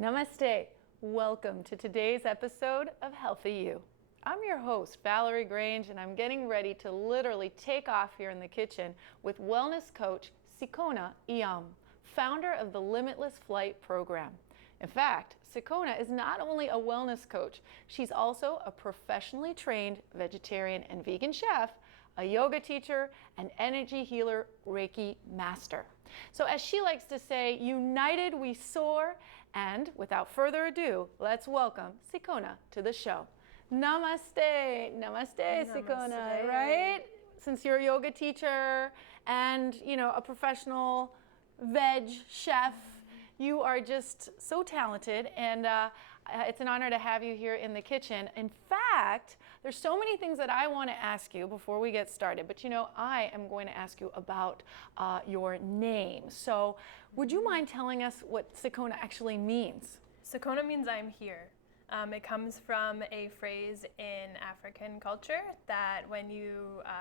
Namaste. Welcome to today's episode of Healthy You. I'm your host, Valerie Grange, and I'm getting ready to literally take off here in the kitchen with wellness coach Sikhona Iam, founder of the Limitless Flight program. In fact, Sikhona is not only a wellness coach, she's also a professionally trained vegetarian and vegan chef, a yoga teacher, an energy healer, Reiki master. So as she likes to say, united we soar. And without further ado, let's welcome Sikhona to the show. Namaste. Namaste, Sikhona, right? Since you're a yoga teacher and, a professional veg chef, you are just so talented, and it's an honor to have you here in the kitchen. In fact, there's so many things that I want to ask you before we get started, but I am going to ask you about your name. So would you mind telling us what Sikhona actually means? Sikhona means I'm here. It comes from a phrase in African culture that when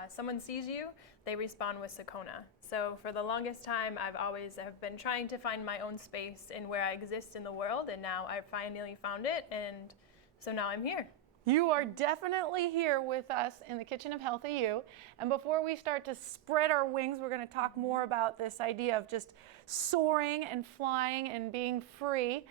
someone sees you, they respond with Sikhona. So for the longest time, have been trying to find my own space in where I exist in the world, and now I finally found it, and so now I'm here. You are definitely here with us in the kitchen of Healthy You. And before we start to spread our wings, we're going to talk more about this idea of just soaring and flying and being free.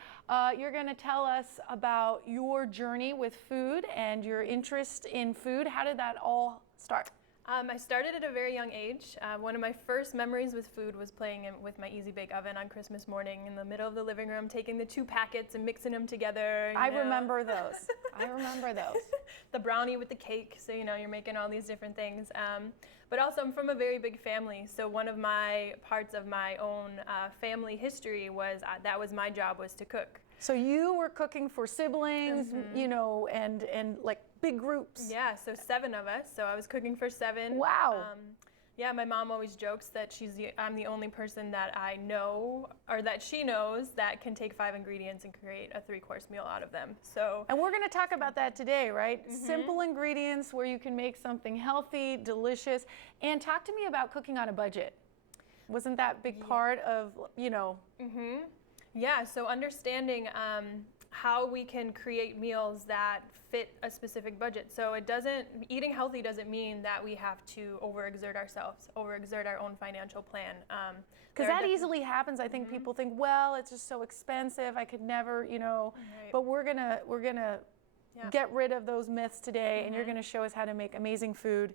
You're going to tell us about your journey with food and your interest in food. How did that all start? I started at a very young age. One of my first memories with food was playing with my Easy Bake Oven on Christmas morning in the middle of the living room, taking the two packets and mixing them together. I remember those. The brownie with the cake, so you're making all these different things. But also I'm from a very big family, so one of my parts of my own family history was that was my job, was to cook. So you were cooking for siblings, and like big groups. Yeah, so 7 of us. So I was cooking for 7. Wow. My mom always jokes that I'm the only person that I know, or that she knows, that can take 5 ingredients and create a 3-course meal out of them. And we're going to talk about that today, right? Mm-hmm. Simple ingredients where you can make something healthy, delicious. And talk to me about cooking on a budget. Wasn't that a big part of, Mm-hmm. Yeah, so understanding how we can create meals that fit a specific budget. So eating healthy doesn't mean that we have to overexert ourselves, overexert our own financial plan. Because that easily happens. I think people think, well, it's just so expensive, I could never, Right. But we're gonna get rid of those myths today, and you're gonna show us how to make amazing food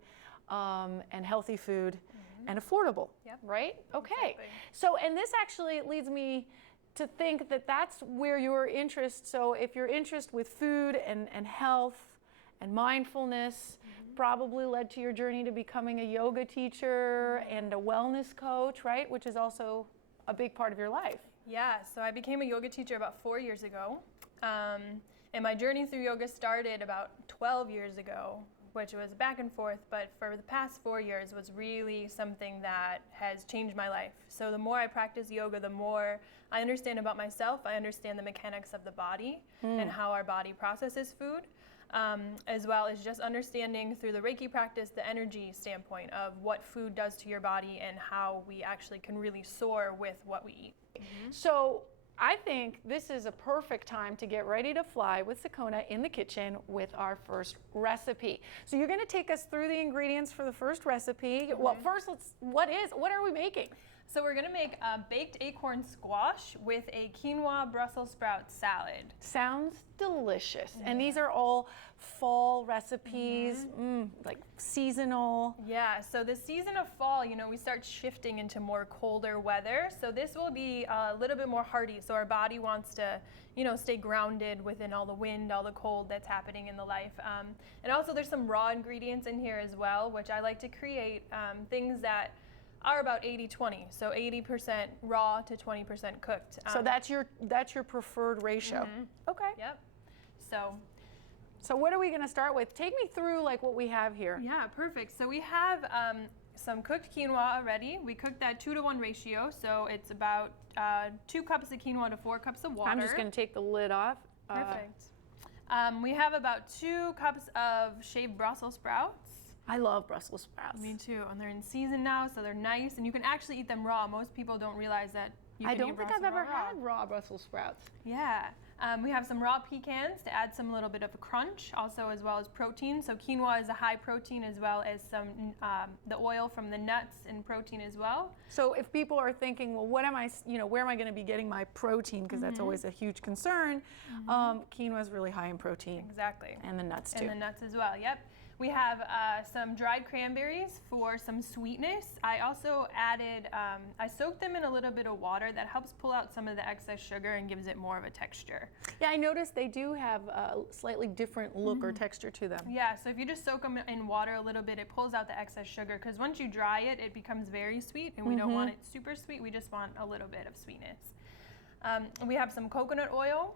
and healthy food and affordable, right? Okay. Exactly. So, and this actually leads me to think that that's where your interest, so if your interest with food and health and mindfulness probably led to your journey to becoming a yoga teacher and a wellness coach, right? Which is also a big part of your life. Yeah, so I became a yoga teacher about 4 years ago. And my journey through yoga started about 12 years ago, which was back and forth, but for the past 4 years was really something that has changed my life. So the more I practice yoga, the more I understand about myself. I understand the mechanics of the body and how our body processes food, as well as just understanding through the Reiki practice the energy standpoint of what food does to your body and how we actually can really soar with what we eat. So I think this is a perfect time to get ready to fly with Sikhona in the kitchen with our first recipe. So you're going to take us through the ingredients for the first recipe. Well, first, what are we making? So we're going to make a baked acorn squash with a quinoa Brussels sprout salad. Sounds delicious. And these are all fall recipes, like seasonal. Yeah, so the season of fall, we start shifting into more colder weather. So this will be a little bit more hardy. So our body wants to, stay grounded within all the wind, all the cold that's happening in the life. And also there's some raw ingredients in here as well, which I like to create things that are about 80-20, so 80% raw to 20% cooked. So that's your preferred ratio. Okay. Yep. So what are we going to start with? Take me through like what we have here. Yeah, perfect. So we have some cooked quinoa already. We cooked that 2-to-1 ratio, so it's about 2 cups of quinoa to 4 cups of water. I'm just going to take the lid off. Perfect. We have about 2 cups of shaved Brussels sprouts. I love Brussels sprouts. Me too, and they're in season now, so they're nice, and you can actually eat them raw. Most people don't realize that I don't think I've ever had raw Brussels sprouts. Yeah. We have some raw pecans to add some little bit of crunch, also as well as protein. So quinoa is a high protein, as well as some the oil from the nuts and protein as well. So if people are thinking, well, what am I, where am I going to be getting my protein? Because that's always a huge concern. Quinoa is really high in protein. Exactly. And the nuts too. And the nuts as well. Yep. We have some dried cranberries for some sweetness. I also added, I soaked them in a little bit of water. That helps pull out some of the excess sugar and gives it more of a texture. Yeah, I noticed they do have a slightly different look or texture to them. Yeah, so if you just soak them in water a little bit, it pulls out the excess sugar, because once you dry it, it becomes very sweet, and we don't want it super sweet. We just want a little bit of sweetness. We have some coconut oil.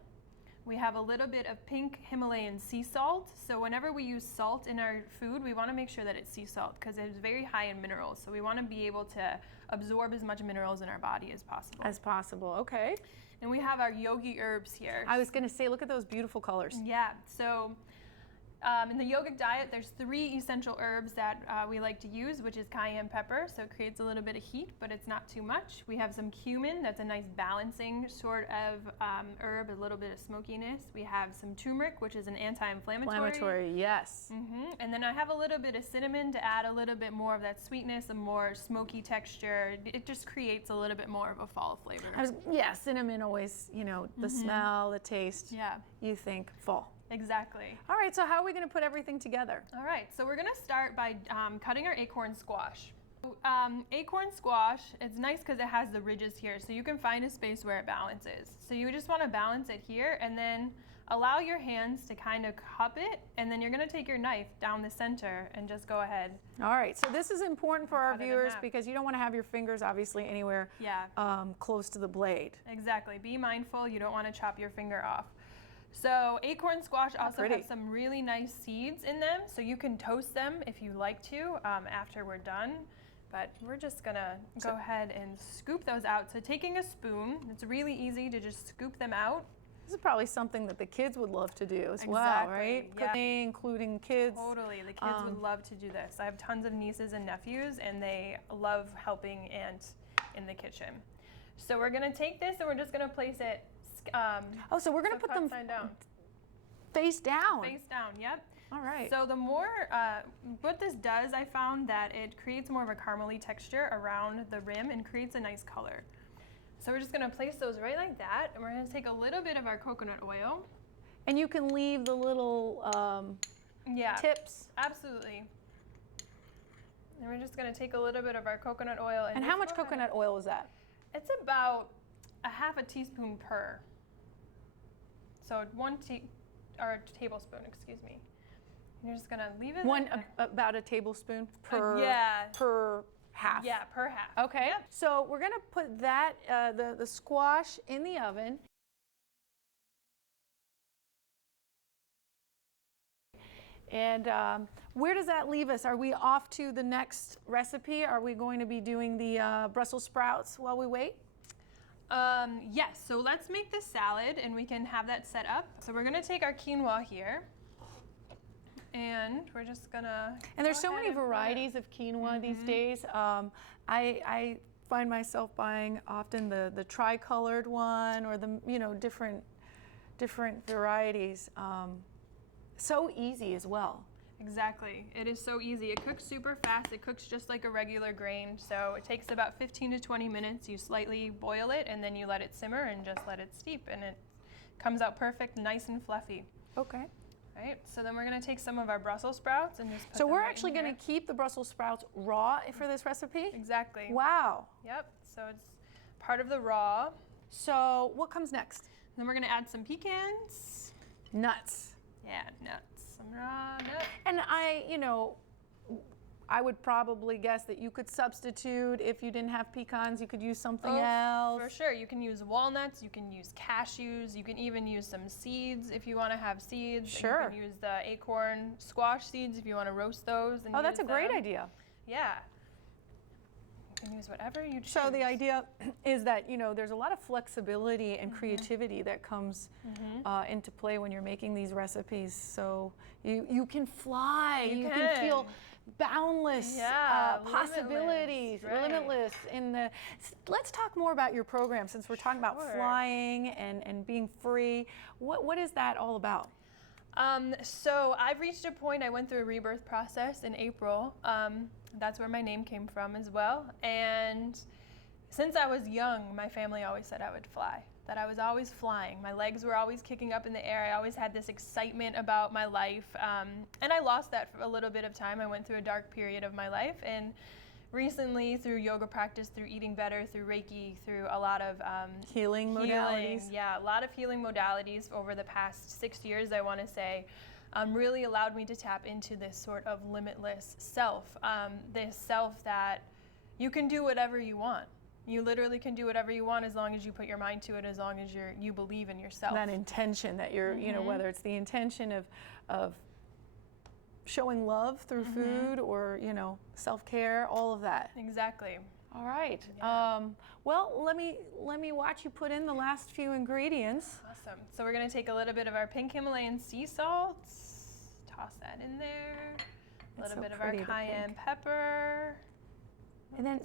We have a little bit of pink Himalayan sea salt. So whenever we use salt in our food, we want to make sure that it's sea salt, because it's very high in minerals. So we want to be able to absorb as much minerals in our body as possible. Okay. And we have our yogi herbs here. I was going to say, look at those beautiful colors. Yeah, so in the yogic diet, there's 3 essential herbs that we like to use, which is cayenne pepper, so it creates a little bit of heat, but it's not too much. We have some cumin, that's a nice balancing sort of herb, a little bit of smokiness. We have some turmeric, which is an anti-inflammatory. Yes. And then I have a little bit of cinnamon to add a little bit more of that sweetness, a more smoky texture. It just creates a little bit more of a fall flavor. Yeah, cinnamon always, the smell, the taste. Yeah. You think fall. Exactly. All right, so how are we going to put everything together? All right, so we're going to start by cutting our acorn squash. Acorn squash, it's nice because it has the ridges here, so you can find a space where it balances. So you just want to balance it here, and then allow your hands to kind of cup it, and then you're going to take your knife down the center and just go ahead. All right, so this is important for our viewers, because you don't want to have your fingers obviously anywhere close to the blade. Exactly. Be mindful, you don't want to chop your finger off. So acorn squash also has some really nice seeds in them, so you can toast them if you like to after we're done. But we're just gonna go ahead and scoop those out. So taking a spoon, it's really easy to just scoop them out. This is probably something that the kids would love to do as well, right? Yeah. Cooking, including kids. Totally, the kids would love to do this. I have tons of nieces and nephews, and they love helping Aunt in the kitchen. So we're gonna take this and we're just gonna place it so we're going to put them down. Face down. Face down, yep. All right. So the more, what this does, I found that it creates more of a caramely texture around the rim and creates a nice color. So we're just going to place those right like that, and we're going to take a little bit of our coconut oil. And you can leave the little tips. Absolutely. And we're just going to take a little bit of our coconut oil. And how much coconut oil is that? It's about a half a teaspoon per. So tablespoon, excuse me. You're just gonna leave it. About a tablespoon per per half. Yeah, per half. Okay. Yep. So we're gonna put that the squash in the oven. And where does that leave us? Are we off to the next recipe? Are we going to be doing the Brussels sprouts while we wait? Yes, so let's make the salad and we can have that set up. So we're gonna take our quinoa here, and we're just gonna And there's so many varieties of quinoa these days. I find myself buying often the tri-colored one, or the different varieties. So easy as well. Exactly. It is so easy. It cooks super fast. It cooks just like a regular grain. So it takes about 15 to 20 minutes. You slightly boil it, and then you let it simmer and just let it steep, and it comes out perfect, nice and fluffy. Okay. Right. So then we're going to take some of our Brussels sprouts and just put So them we're right actually in going to keep the Brussels sprouts raw for this recipe? Exactly. Wow. Yep. So it's part of the raw. So what comes next? Then we're going to add some pecans. Nuts. Yeah, nuts. Some raw nuts. And I would probably guess that you could substitute, if you didn't have pecans, you could use something else. For sure. You can use walnuts, you can use cashews, you can even use some seeds if you want to have seeds. Sure. You can use the acorn squash seeds if you want to roast those. And that's a great idea. Yeah. You can use whatever you choose. So the idea is that, there's a lot of flexibility and creativity that comes into play when you're making these recipes. So you can fly. You can feel boundless possibilities, limitless in the. Let's talk more about your program since we're talking about flying and being free. What is that all about? So I've reached a point, I went through a rebirth process in April. That's where my name came from as well. And since I was young, my family always said I would fly, that I was always flying. My legs were always kicking up in the air. I always had this excitement about my life. And I lost that for a little bit of time. I went through a dark period of my life. And recently, through yoga practice, through eating better, through Reiki, through a lot of healing modalities. Yeah, a lot of healing modalities over the past 6 years, I want to say, really allowed me to tap into this sort of limitless self, this self that you can do whatever you want. You literally can do whatever you want as long as you put your mind to it, as long as you believe in yourself. That intention that you're, you know, whether it's the intention of showing love through food or, you know, self-care, all of that. Exactly. All right. Yeah. Well, let me watch you put in the last few ingredients. Awesome. So we're going to take a little bit of our pink Himalayan sea salts, toss that in there. A little bit of our cayenne pepper. And then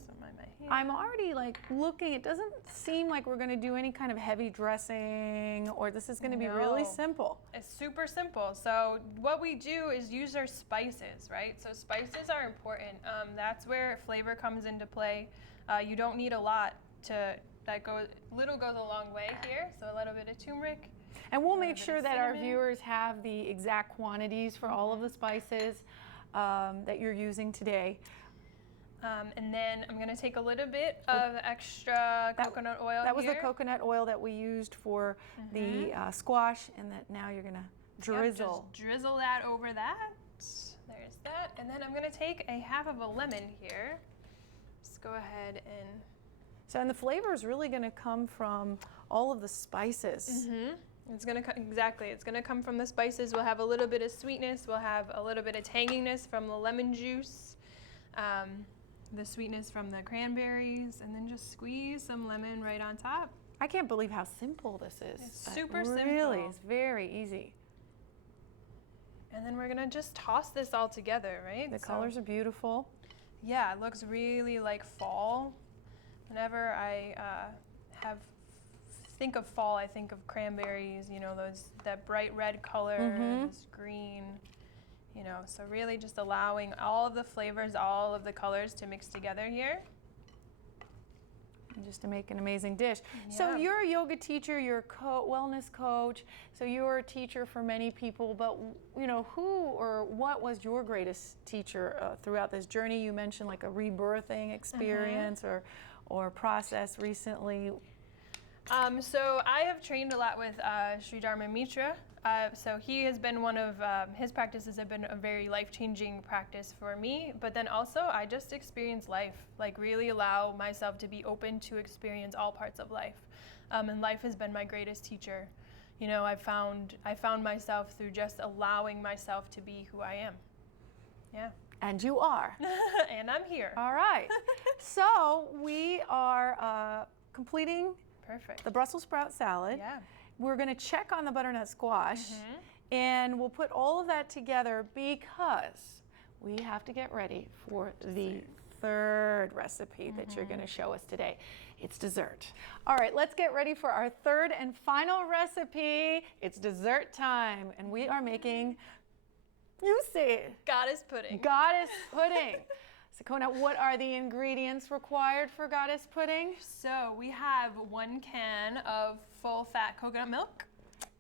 I'm already like looking, it doesn't seem like we're going to do any kind of heavy dressing, or this is going to be really simple. It's super simple. So what we do is use our spices, right? So spices are important. That's where flavor comes into play. You don't need a lot little goes a long way here. So a little bit of turmeric. And we'll make sure that our viewers have the exact quantities for all of the spices that you're using today. And then I'm going to take a little bit of extra coconut oil. That was the coconut oil that we used for the squash, and that now you're going to drizzle. Just drizzle that over that. There's that. And then I'm going to take a half of a lemon here. Just go ahead and... So, and the flavor is really going to come from all of the spices. It's going to it's going to come from the spices. We'll have a little bit of sweetness. We'll have a little bit of tanginess from the lemon juice. The sweetness from the cranberries, and then just squeeze some lemon right on top. I can't believe how simple this is. It's super simple. Really, it's very easy. And then we're gonna just toss this all together, right? The colors are beautiful. Yeah, it looks really like fall. Whenever I think of fall, I think of cranberries, you know, that bright red color, this green. You know, so really just allowing all of the flavors, all of the colors to mix together here. And just to make an amazing dish. Yeah. So you're a yoga teacher, you're a wellness coach, so you're a teacher for many people, but you know, who or what was your greatest teacher throughout this journey? You mentioned like a rebirthing experience or process recently. So I have trained a lot with Sri Dharma Mitra. So he has been one of his practices have been a very life-changing practice for me. But then also I just experience life, like really allow myself to be open to experience all parts of life. And life has been my greatest teacher. You know, I found myself through just allowing myself to be who I am. Yeah. And you are. And I'm here. All right. So we are completing the Brussels sprout salad. Yeah. We're going to check on the butternut squash, and we'll put all of that together because we have to get ready for the third recipe that you're going to show us today. It's dessert. All right, let's get ready for our third and final recipe. It's dessert time, and we are making, you say it, Goddess pudding. Goddess pudding. Sikhona, what are the ingredients required for goddess pudding? So we have 1 can of full-fat coconut milk.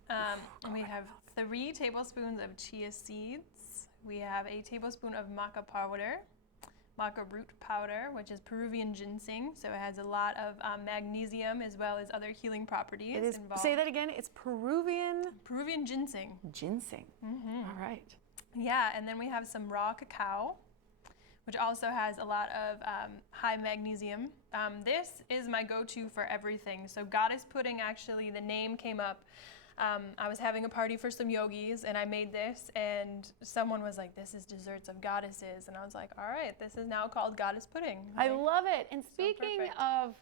And we have 3 tablespoons of chia seeds. We have a tablespoon of maca powder, maca root powder, which is Peruvian ginseng. So it has a lot of magnesium as well as other healing properties involved. Say that again. It's Peruvian ginseng. Ginseng. All right. Yeah, and then we have some raw cacao, which also has a lot of high magnesium. This is my go-to for everything. So goddess pudding, actually, the name came up. I was having a party for some yogis, and I made this, and someone was like, this is desserts of goddesses. And I was like, all right, this is now called goddess pudding. I love it. And speaking of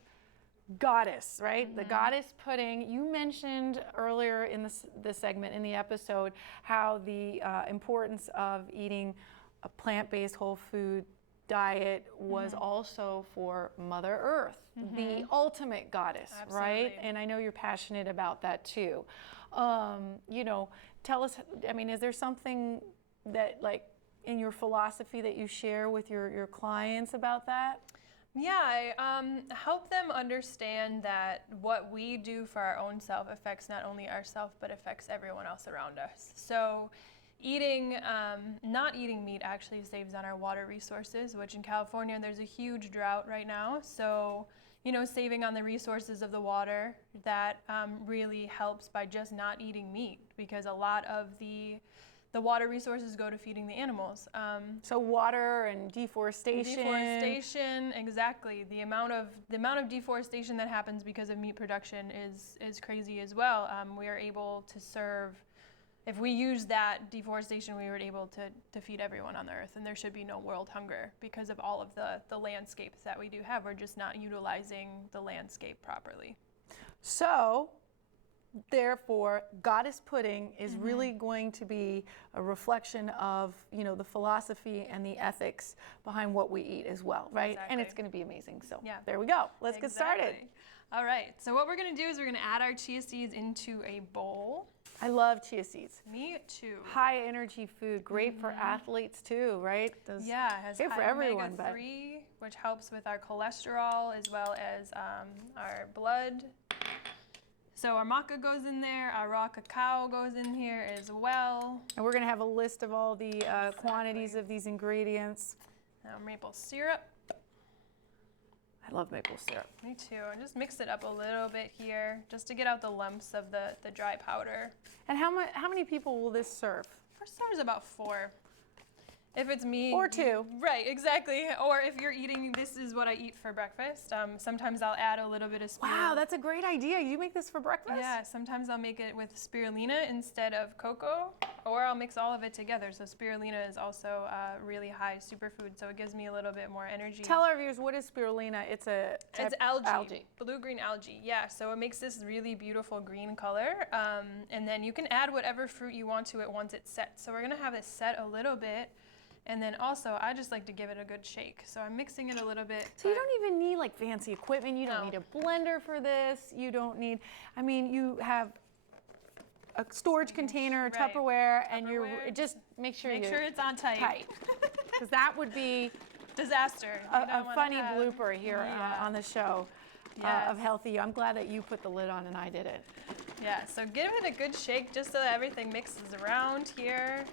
goddess, right? The goddess pudding, you mentioned earlier in this segment, in the episode, how the importance of eating a plant-based whole food diet was also for Mother Earth, the ultimate goddess, right? And I know you're passionate about that too. You know, tell us, I mean, is there something that like in your philosophy that you share with your clients about that? Yeah, I help them understand that what we do for our own self affects not only ourselves, but affects everyone else around us. So not eating meat actually saves on our water resources, which in California there's a huge drought right now. So, you know, saving on the resources of the water, that really helps by just not eating meat, because a lot of the water resources go to feeding the animals. So water and deforestation. Deforestation, exactly. The amount of deforestation that happens because of meat production is crazy as well. We are able to serve. If we use that deforestation, we were able to feed everyone on the earth, and there should be no world hunger because of all of the landscapes that we do have. We're just not utilizing the landscape properly. So, therefore, goddess pudding is really going to be a reflection of, you know, the philosophy and the ethics behind what we eat as well, right? Exactly. And it's going to be amazing. So Yeah. there we go. Let's get started. All right. So what we're going to do is we're going to add our chia seeds into a bowl. I love chia seeds. Me too. High energy food, great for athletes too, right? Yeah, it has great for high everyone, omega-3, which helps with our cholesterol as well as our blood. So our maca goes in there, our raw cacao goes in here as well. And we're going to have a list of all the quantities of these ingredients. Now maple syrup. I love maple syrup. Me too. And just mix it up a little bit here, just to get out the lumps of the dry powder. And how many people will this serve? First serves about 4. If it's me. Or 2. Right, exactly. Or if you're eating, this is what I eat for breakfast. Sometimes I'll add a little bit of spirulina. Wow, that's a great idea. You make this for breakfast? Yeah, sometimes I'll make it with spirulina instead of cocoa, or I'll mix all of it together. So spirulina is also a really high superfood, so it gives me a little bit more energy. Tell our viewers, what is spirulina? It's algae. Blue-green algae, yeah. So it makes this really beautiful green color. And then you can add whatever fruit you want to it once it's set. So we're gonna have it set a little bit. And then also, I just like to give it a good shake. So I'm mixing it a little bit. So you don't even need like fancy equipment. You don't need a blender for this. You don't need, I mean, you have a storage container, Tupperware, and you're just make sure it's on tight. Because that would be disaster. A funny blooper here on the show of Healthy You. I'm glad that you put the lid on and I did it. Yeah, so give it a good shake just so that everything mixes around here.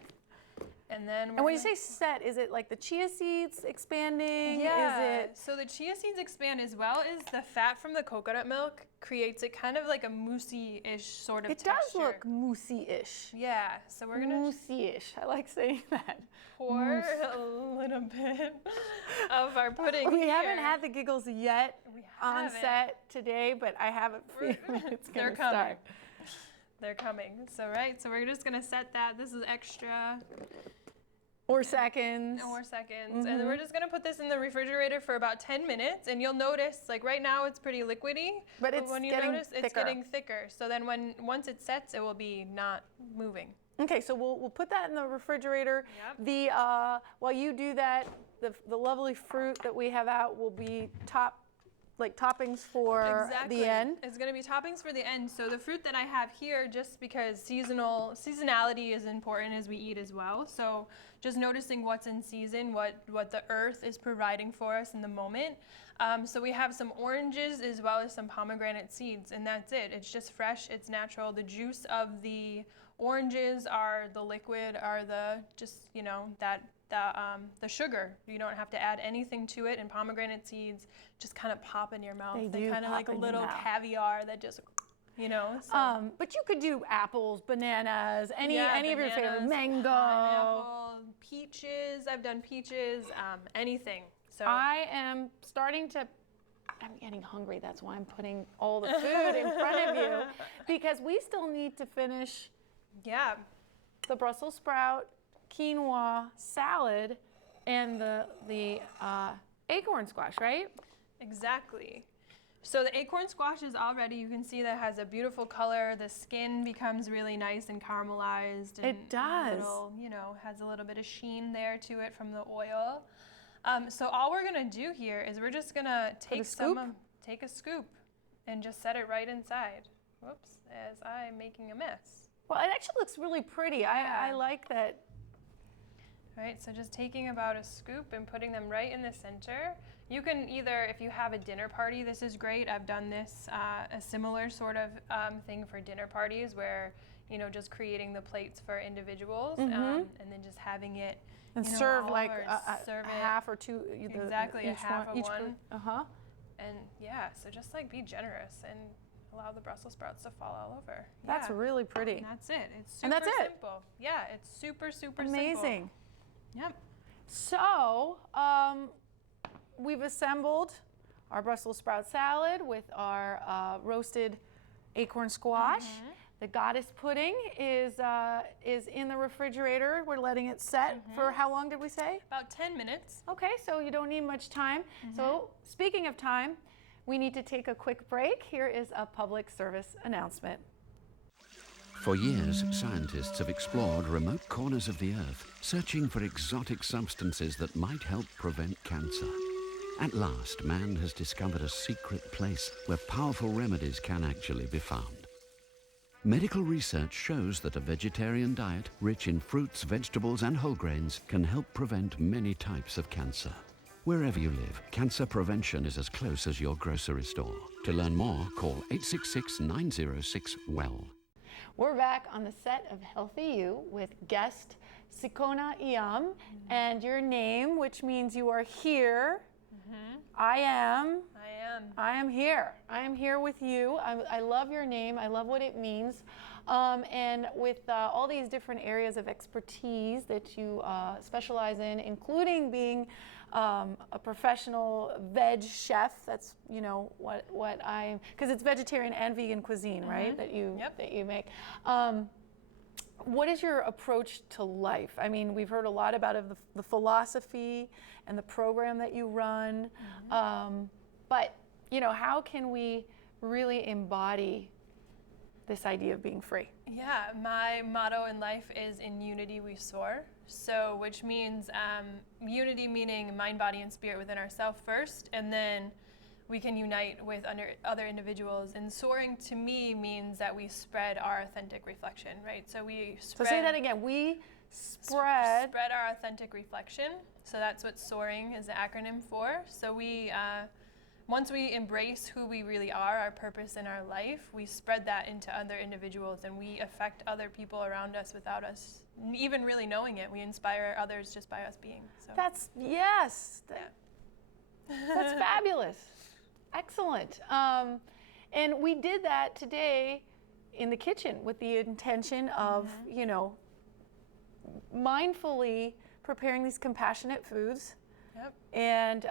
And then when you say set, is it like the chia seeds expanding? Yeah. So the chia seeds expand as well as the fat from the coconut milk creates it kind of like a moussey-ish sort of texture. It does look moussey-ish. Yeah. So we're gonna moussey-ish. I like saying that. Pour a little bit of our pudding. We haven't had the giggles yet on set today, but I have a feeling it's gonna start. They're coming. So so we're just gonna set that. This is extra. Or seconds. And then we're just gonna put this in the refrigerator for about 10 minutes, and you'll notice, like right now it's pretty liquidy, but when you notice it's getting thicker. So then once it sets, it will be not moving. Okay, so we'll put that in the refrigerator. Yep. While you do that, the lovely fruit that we have out will be toppings for the end. It's going to be toppings for the end. So the fruit that I have here, just because seasonality is important as we eat as well. So just noticing what's in season, what the earth is providing for us in the moment. So we have some oranges as well as some pomegranate seeds, and that's it. It's just fresh, it's natural. The juice of the oranges are the liquid, are the sugar. You don't have to add anything to it, and pomegranate seeds just kind of pop in your mouth. They kind of like a little caviar that just, So. But you could do apples, bananas, any of your favorite, mango, pineapple, peaches. I've done peaches, anything. So I am I'm getting hungry. That's why I'm putting all the food in front of you, because we still need to finish. Yeah. The Brussels sprout, quinoa salad, and the acorn squash, right? Exactly. So the acorn squash is all ready. You can see that it has a beautiful color. The skin becomes really nice and caramelized. And It does. Has a little bit of sheen there to it from the oil. So all we're gonna do here is we're just gonna take a scoop and just set it right inside. Whoops, as I'm making a mess. Well, it actually looks really pretty. I like that. All right, so just taking about a scoop and putting them right in the center. You can either, if you have a dinner party, this is great. I've done this, a similar sort of thing for dinner parties where, just creating the plates for individuals and then just having it And serve like a half or two. Exactly, a half of one. And so just like be generous and allow the Brussels sprouts to fall all over. That's really pretty. And that's it. It's super simple. Yeah, it's super simple. Amazing. Yep. So we've assembled our Brussels sprout salad with our roasted acorn squash. The goddess pudding is in the refrigerator. We're letting it set for how long did we say? About 10 minutes. Okay, so you don't need much time. So speaking of time, we need to take a quick break. Here is a public service announcement. For years, scientists have explored remote corners of the Earth, searching for exotic substances that might help prevent cancer. At last, man has discovered a secret place where powerful remedies can actually be found. Medical research shows that a vegetarian diet rich in fruits, vegetables, and whole grains can help prevent many types of cancer. Wherever you live, cancer prevention is as close as your grocery store. To learn more, call 866-906-WELL. We're back on the set of Healthy You with guest Sikhona Iam and your name, which means you are here. I am here. I am here with you. I love your name. I love what it means. And with all these different areas of expertise that you specialize in, including being a professional veg chef. That's what I'm, because it's vegetarian and vegan cuisine, right? That you make. What is your approach to life? I mean, we've heard a lot about the philosophy and the program that you run, but how can we really embody this idea of being free? Yeah, my motto in life is "In unity we soar." So, which means unity meaning mind, body, and spirit within ourselves first, and then we can unite with other individuals. And soaring to me means that we spread our authentic reflection, right? So we spread. So say that again. We spread our authentic reflection. So that's what soaring is the acronym for. So we, once we embrace who we really are, our purpose in our life, we spread that into other individuals, and we affect other people around us without us even really knowing it. We inspire others just by us being. So. That's fabulous. Excellent. And we did that today in the kitchen with the intention of, mindfully preparing these compassionate foods. Yep. And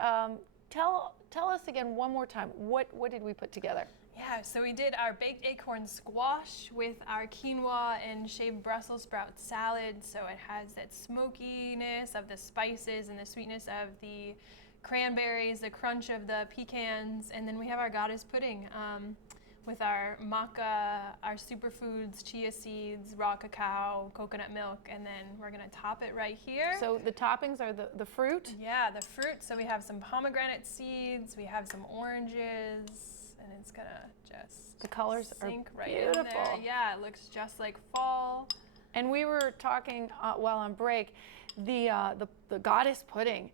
tell us again one more time, what did we put together? Yeah, so we did our baked acorn squash with our quinoa and shaved Brussels sprout salad. So it has that smokiness of the spices and the sweetness of the cranberries, the crunch of the pecans, and then we have our goddess pudding with our maca, our superfoods, chia seeds, raw cacao, coconut milk, and then we're gonna top it right here. So the toppings are the fruit? Yeah, the fruit. So we have some pomegranate seeds, we have some oranges, and it's gonna just the colors sink are right beautiful. in there. Yeah, it looks just like fall. And we were talking while on break, the goddess pudding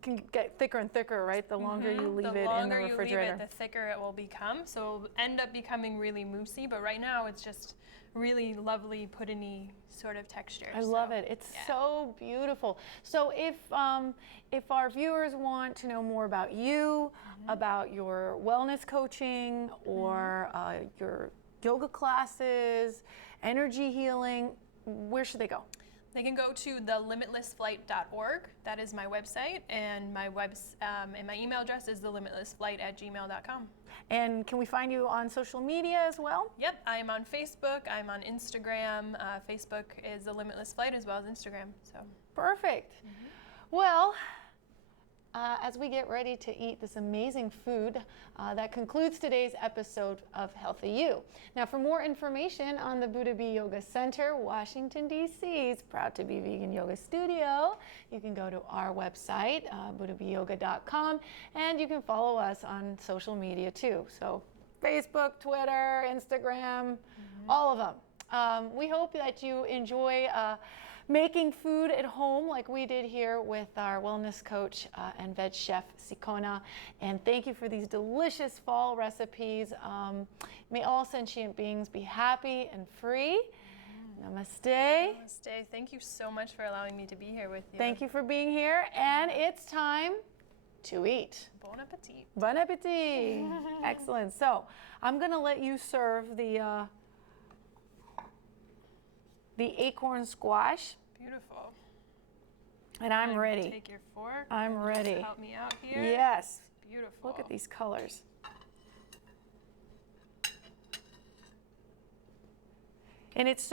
can get thicker and thicker, right? The longer you leave it in the refrigerator. The longer you leave it, the thicker it will become. So it'll end up becoming really moussey, but right now it's just really lovely pudding-y sort of texture. I love it. It's so beautiful. So if our viewers want to know more about you, about your wellness coaching, or your yoga classes, energy healing, where should they go? They can go to thelimitlessflight.org. That is my website, and my email address is thelimitlessflight@gmail.com. And can we find you on social media as well? Yep, I am on Facebook. I'm on Instagram. Facebook is The Limitless Flight as well as Instagram. So perfect. Well, as we get ready to eat this amazing food that concludes today's episode of Healthy You. Now, for more information on the Buddha Bee Yoga Center, Washington, D.C.'s proud to be vegan yoga studio, you can go to our website, buddhabeeyoga.com, and you can follow us on social media too. So Facebook, Twitter, Instagram, all of them. We hope that you enjoy making food at home like we did here with our wellness coach and veg chef Sikhona. And thank you for these delicious fall recipes. May all sentient beings be happy and free. Namaste. Namaste. Thank you so much for allowing me to be here with you. Thank you for being here. And it's time to eat. Bon appetit. Bon appetit. Excellent. So I'm going to let you serve the acorn squash. Beautiful. And I'm ready. Take your fork. I'm ready. Help me out here. Yes. Beautiful. Look at these colors. And it's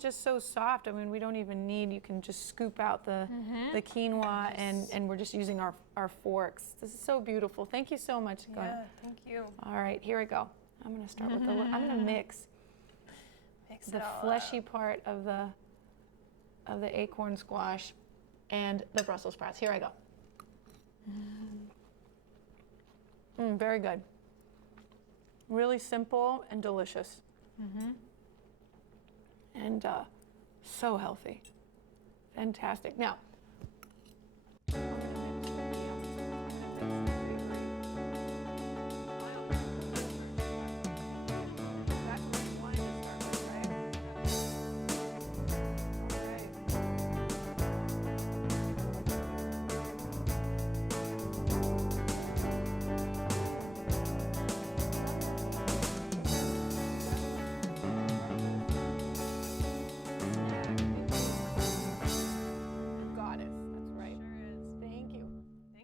just so soft. I mean, we don't even need, you can just scoop out the quinoa and we're just using our forks. This is so beautiful. Thank you so much. Yeah, thank you. All right, here we go. I'm going to start with I'm going to mix the fleshy part of the acorn squash and the Brussels sprouts. Here I go. Very good. Really simple and delicious. And so healthy. Fantastic. Now,